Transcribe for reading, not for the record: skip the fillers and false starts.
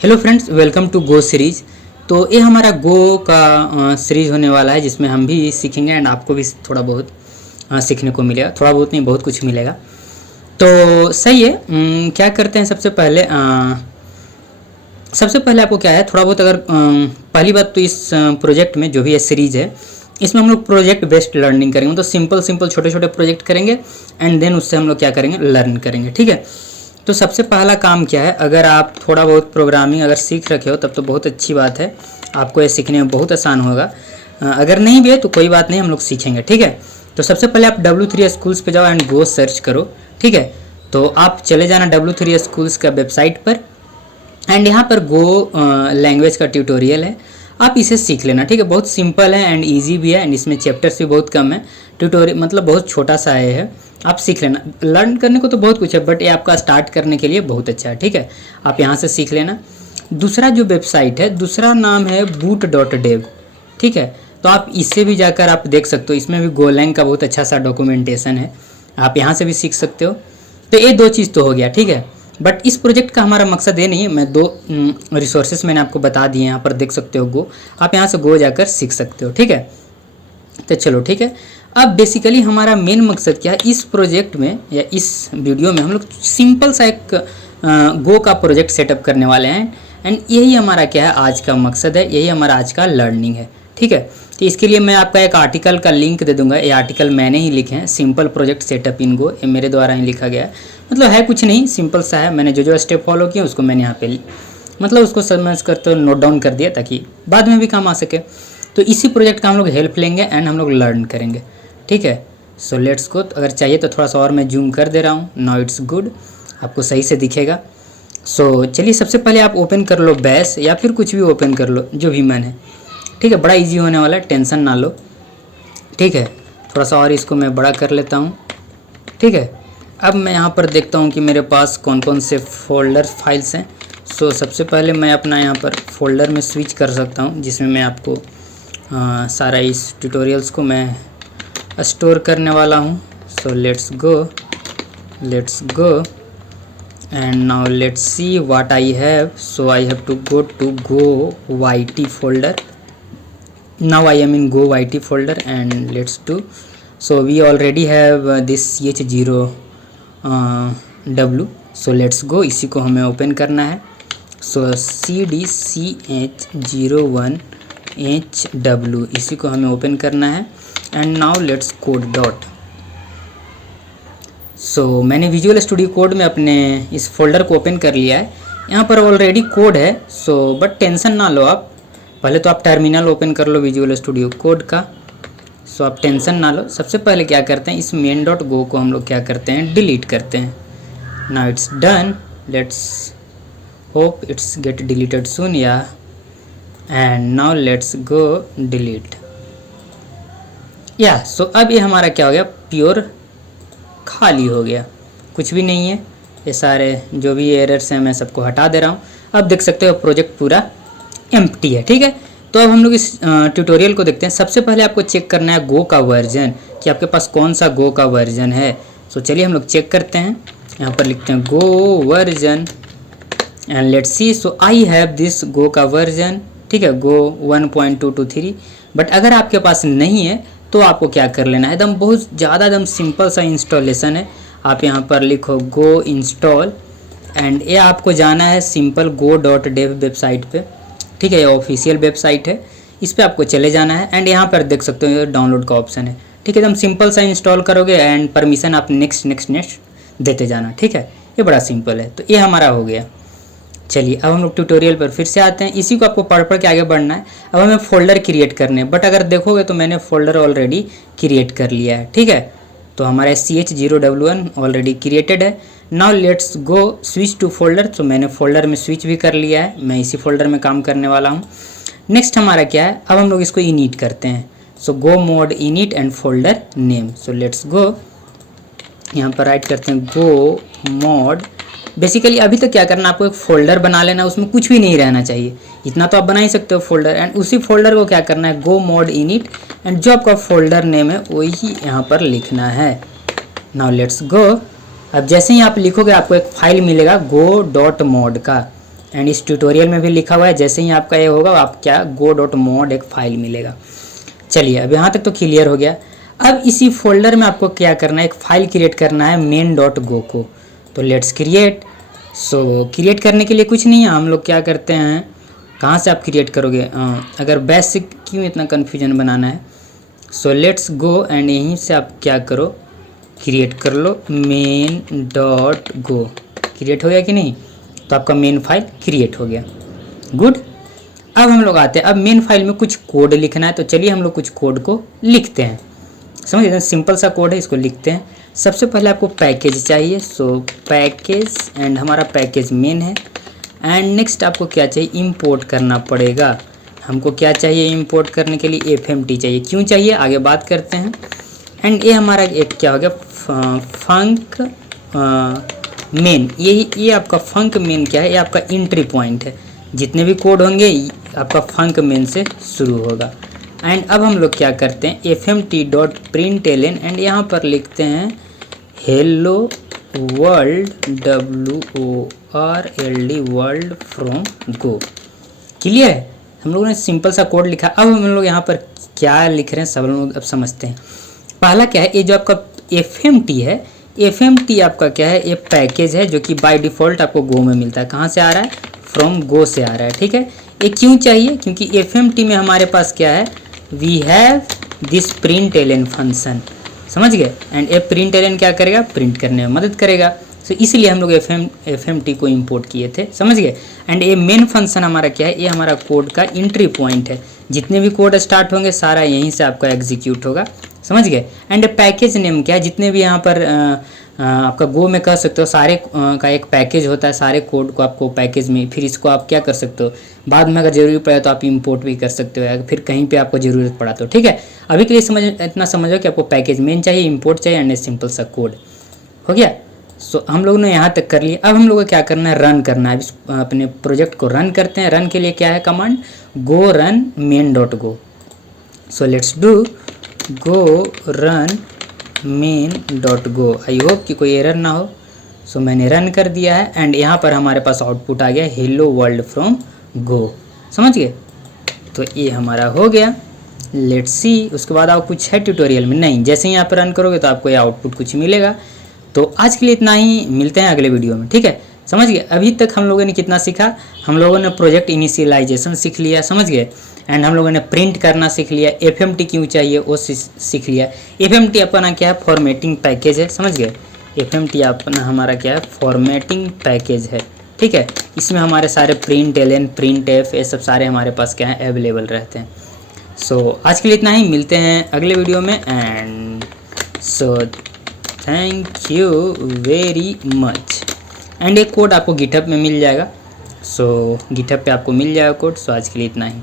Hello friends, welcome to go series. तो ये हमारा गो का सीरीज होने वाला है जिसमें हम भी सीखेंगे एंड आपको भी थोड़ा बहुत सीखने को मिलेगा। थोड़ा बहुत नहीं, बहुत कुछ मिलेगा। तो सही है। क्या करते हैं सबसे पहले आपको क्या है, थोड़ा बहुत अगर पहली बात तो इस प्रोजेक्ट में जो भी ये सीरीज़ है इसमें हम लोग प्रोजेक्ट बेस्ड लर्निंग करेंगे। तो सिंपल छोटे छोटे प्रोजेक्ट करेंगे एंड देन उससे हम लोग क्या करेंगे, लर्न करेंगे। ठीक है। तो सबसे पहला काम क्या है, अगर आप थोड़ा बहुत प्रोग्रामिंग अगर सीख रखे हो तब तो बहुत अच्छी बात है, आपको ये सीखने में बहुत आसान होगा। अगर नहीं भी है तो कोई बात नहीं, हम लोग सीखेंगे। ठीक है। तो सबसे पहले आप W3 स्कूल्स पे जाओ एंड गो सर्च करो। ठीक है। तो आप चले जाना W3 स्कूल्स का वेबसाइट पर एंड यहाँ पर गो लैंग्वेज का ट्यूटोरियल है, आप इसे सीख लेना। ठीक है। बहुत सिंपल है एंड इजी भी है एंड इसमें चैप्टर्स भी बहुत कम है। ट्यूटोरियल मतलब बहुत छोटा सा है, आप सीख लेना। लर्न करने को तो बहुत कुछ है बट ये आपका स्टार्ट करने के लिए बहुत अच्छा है। ठीक है। आप यहाँ से सीख लेना। दूसरा जो वेबसाइट है, दूसरा नाम है boot.dev। ठीक है। तो आप इससे भी जाकर आप देख सकते हो, इसमें भी गोलैंग का बहुत अच्छा सा डॉक्यूमेंटेशन है, आप यहाँ से भी सीख सकते हो। तो ये दो चीज़ तो हो गया। ठीक है। बट इस प्रोजेक्ट का हमारा मकसद ये नहीं है, मैं दो रिसोर्सेस मैंने आपको बता दिए, यहाँ पर देख सकते हो गो, आप यहाँ से गो जाकर सीख सकते हो। ठीक है। तो चलो ठीक है। अब बेसिकली हमारा मेन मकसद क्या है इस प्रोजेक्ट में या इस वीडियो में, हम लोग सिंपल सा एक गो का प्रोजेक्ट सेटअप करने वाले हैं एंड यही हमारा क्या है आज का मकसद है, यही हमारा आज का लर्निंग है। ठीक है। तो इसके लिए मैं आपका एक आर्टिकल का लिंक दे दूंगा। ये आर्टिकल मैंने ही लिखे हैं, सिंपल प्रोजेक्ट सेटअप इन गो, ये मेरे द्वारा ही लिखा गया है। मतलब है कुछ नहीं, सिंपल सा है। मैंने जो स्टेप फॉलो किए उसको मैंने यहाँ पे मतलब उसको समझ कर तो नोट डाउन कर दिया ताकि बाद में भी काम आ सके। तो इसी प्रोजेक्ट का हम लोग हेल्प लेंगे एंड हम लोग लर्न करेंगे। ठीक है। सो लेट्स गो। अगर चाहिए तो थोड़ा सा और मैं जूम कर दे रहा हूँ। नाउ इट्स गुड, आपको सही से दिखेगा। सो चलिए सबसे पहले आप ओपन कर लो बैश या फिर कुछ भी ओपन कर लो, जो भी मन है। ठीक है। बड़ा इजी होने वाला है, टेंशन ना लो। ठीक है। थोड़ा सा और इसको मैं बड़ा कर लेता हूँ। ठीक है। अब मैं यहाँ पर देखता हूँ कि मेरे पास कौन कौन से फोल्डर फाइल्स हैं। सो सबसे पहले मैं अपना यहाँ पर फोल्डर में स्विच कर सकता हूँ जिसमें मैं आपको सारा इस ट्यूटोरियल्स को मैं स्टोर करने वाला हूँ। So let's go and now let's see what I have. So I have to go YT folder. Now I am in go YT folder and let's do. So we already have this ch0w. So let's go, इसी को हमें open करना है। So cdch01hw इसी को हमें open करना है and now let's code dot. So मैंने विजुअल स्टूडियो कोड में अपने इस फोल्डर को ओपन कर लिया है। यहाँ पर ऑलरेडी कोड है। सो बट टेंशन ना लो आप, पहले तो आप टर्मिनल ओपन कर लो विजुअल स्टूडियो कोड का। सो आप टेंशन ना लो। सबसे पहले क्या करते हैं, इस main.go को हम लोग क्या करते हैं, डिलीट करते हैं। Now it's done, let's hope it's get deleted soon या and now let's go delete या। सो अब ये हमारा क्या हो गया, प्योर खाली हो गया, कुछ भी नहीं है। ये सारे जो भी एरर्स हैं मैं सबको हटा दे रहा हूँ। अब देख सकते हो प्रोजेक्ट पूरा एम्प्टी है। ठीक है। तो अब हम लोग इस ट्यूटोरियल को देखते हैं। सबसे पहले आपको चेक करना है गो का वर्जन, कि आपके पास कौन सा गो का वर्जन है। सो चलिए हम लोग चेक करते हैं। यहाँ पर लिखते हैं go version and let's see. So I have this go का वर्जन। ठीक है, गो 1.223। बट अगर आपके पास नहीं है तो आपको क्या कर लेना है, एकदम बहुत ज़्यादा एकदम सिंपल सा इंस्टॉलेशन है। आप यहाँ पर लिखो गो इंस्टॉल एंड ये आपको जाना है सिंपल go.dev वेबसाइट पे। ठीक है, ये ऑफिशियल वेबसाइट है, इस पर आपको चले जाना है एंड यहाँ पर देख सकते हो ये डाउनलोड का ऑप्शन है। ठीक है, एकदम सिंपल सा इंस्टॉल करोगे एंड परमिशन आप नेक्स्ट देते जाना। ठीक है, ये बड़ा सिंपल है। तो ये हमारा हो गया। चलिए अब हम लोग ट्यूटोरियल पर फिर से आते हैं। इसी को आपको पढ़ के आगे बढ़ना है। अब हमें फ़ोल्डर क्रिएट करने हैं, बट अगर देखोगे तो मैंने फ़ोल्डर ऑलरेडी क्रिएट कर लिया है। ठीक है, तो हमारा ch0w1 ऑलरेडी क्रिएटेड है। Now let's go switch to folder. तो मैंने फोल्डर में स्विच भी कर लिया है, मैं इसी फोल्डर में काम करने वाला हूँ। नेक्स्ट हमारा क्या है, अब हम लोग इसको इनिट करते हैं। So go mod init and folder name. So let's go, यहाँ पर राइट करते हैं गो मोड। बेसिकली अभी तक क्या करना, आपको एक फ़ोल्डर बना लेना, उसमें कुछ भी नहीं रहना चाहिए, इतना तो आप बना ही सकते हो फोल्डर। एंड उसी फोल्डर को क्या करना है, गो मोड इनिट एंड जो आपका फोल्डर नेम है वही यहाँ पर लिखना है। नाउ लेट्स गो। अब जैसे ही आप लिखोगे आपको एक फाइल मिलेगा go.mod का। एंड इस ट्यूटोरियल में भी लिखा हुआ है, जैसे ही आपका ये होगा आप क्या go.mod एक फाइल मिलेगा। चलिए अब यहाँ तक तो क्लियर हो गया। अब इसी फोल्डर में आपको क्या करना है, एक फाइल क्रिएट करना है main.go को। तो लेट्स क्रिएट। सो क्रिएट करने के लिए कुछ नहीं है, हम लोग क्या करते हैं, कहाँ से आप क्रिएट करोगे, अगर बेसिक क्यों इतना कन्फ्यूजन बनाना है। सो लेट्स गो एंड यहीं से आप क्या करो, क्रिएट कर लो main.go। क्रिएट हो गया कि नहीं, तो आपका मेन फाइल क्रिएट हो गया। गुड। अब हम लोग आते हैं, अब मेन फाइल में कुछ कोड लिखना है, तो चलिए हम लोग कुछ कोड को लिखते हैं। समझ गए, सिंपल सा कोड है, इसको लिखते हैं। सबसे पहले आपको पैकेज चाहिए, सो पैकेज एंड हमारा पैकेज मेन है। एंड नेक्स्ट आपको क्या चाहिए, इंपोर्ट करना पड़ेगा। हमको क्या चाहिए इंपोर्ट करने के लिए, FMT चाहिए। क्यों चाहिए आगे बात करते हैं। एंड ये हमारा एक क्या हो गया, फंक मेन। ये आपका फंक मेन क्या है, ये आपका एंट्री पॉइंट है। जितने भी कोड होंगे आपका फंक मेन से शुरू होगा। एंड अब हम लोग क्या करते हैं, fmt.println एंड यहाँ पर लिखते हैं hello world WORLD world from go. Clear है, हम लोगों ने सिंपल सा कोड लिखा। अब हम लोग यहाँ पर क्या लिख रहे हैं सब लोग अब समझते हैं। पहला क्या है, ये जो आपका FMT है, FMT आपका क्या है, ये पैकेज है जो कि बाय डिफ़ॉल्ट आपको गो में मिलता है। कहाँ से आ रहा है, फ्रॉम गो से आ रहा है। ठीक है, ये क्यों चाहिए, क्योंकि FMT में हमारे पास क्या है, we have this println function. समझ गए, एंड ये println क्या करेगा, प्रिंट करने में मदद करेगा। तो इसलिए हम लोग FMT को इंपोर्ट किए थे। समझ गए। एंड ये मेन फंक्शन हमारा क्या है, ये हमारा कोड का एंट्री पॉइंट है। जितने भी कोड स्टार्ट होंगे सारा यहीं से आपका एग्जीक्यूट होगा। समझ गए। एंड पैकेज नेम क्या है, जितने भी यहाँ पर आपका गो में कह सकते हो सारे का एक पैकेज होता है, सारे कोड को आपको पैकेज में, फिर इसको आप क्या कर सकते हो, बाद में अगर जरूरी पड़े तो आप इंपोर्ट भी कर सकते हो, फिर कहीं पे आपको ज़रूरत पड़ा तो। ठीक है, अभी के लिए इतना समझो कि आपको पैकेज मेन चाहिए, इंपोर्ट चाहिए एंड सिंपल सा कोड हो गया। सो हम लोग ने यहाँ तक कर लिया। अब हम लोग को क्या करना है, रन करना है। अपने प्रोजेक्ट को रन करते हैं। रन के लिए क्या है command, go run main.go। So let's do go run main.go। I hope कि कोई एरर ना हो। सो मैंने रन कर दिया है एंड यहाँ पर हमारे पास आउटपुट आ गया हेलो वर्ल्ड फ्रॉम गो। समझ गए, तो ये हमारा हो गया। लेट्स सी उसके बाद आप कुछ है ट्यूटोरियल में, नहीं, जैसे ही यहाँ पर रन करोगे तो आपको ये आउटपुट कुछ मिलेगा। तो आज के लिए इतना ही, मिलते हैं अगले वीडियो में। ठीक है, समझ गए। अभी तक हम लोगों ने कितना सीखा, हम लोगों ने प्रोजेक्ट इनिशियलाइजेशन सीख लिया। समझ गए। एंड हम लोगों ने प्रिंट करना सीख लिया, FMT क्यों चाहिए वो सीख लिया। FMT अपना क्या है, फॉर्मेटिंग पैकेज है। समझ गए, FMT अपना हमारा क्या है, फॉर्मेटिंग पैकेज है। ठीक है, इसमें हमारे सारे println printf ये सब सारे हमारे पास क्या है, अवेलेबल रहते हैं। सो आज के लिए इतना ही, मिलते हैं अगले वीडियो में। And so thank you very much. And एक कोड आपको गिटहब में मिल जाएगा। सो गिटहब पे आपको मिल जाएगा कोड। सो आज के लिए इतना ही।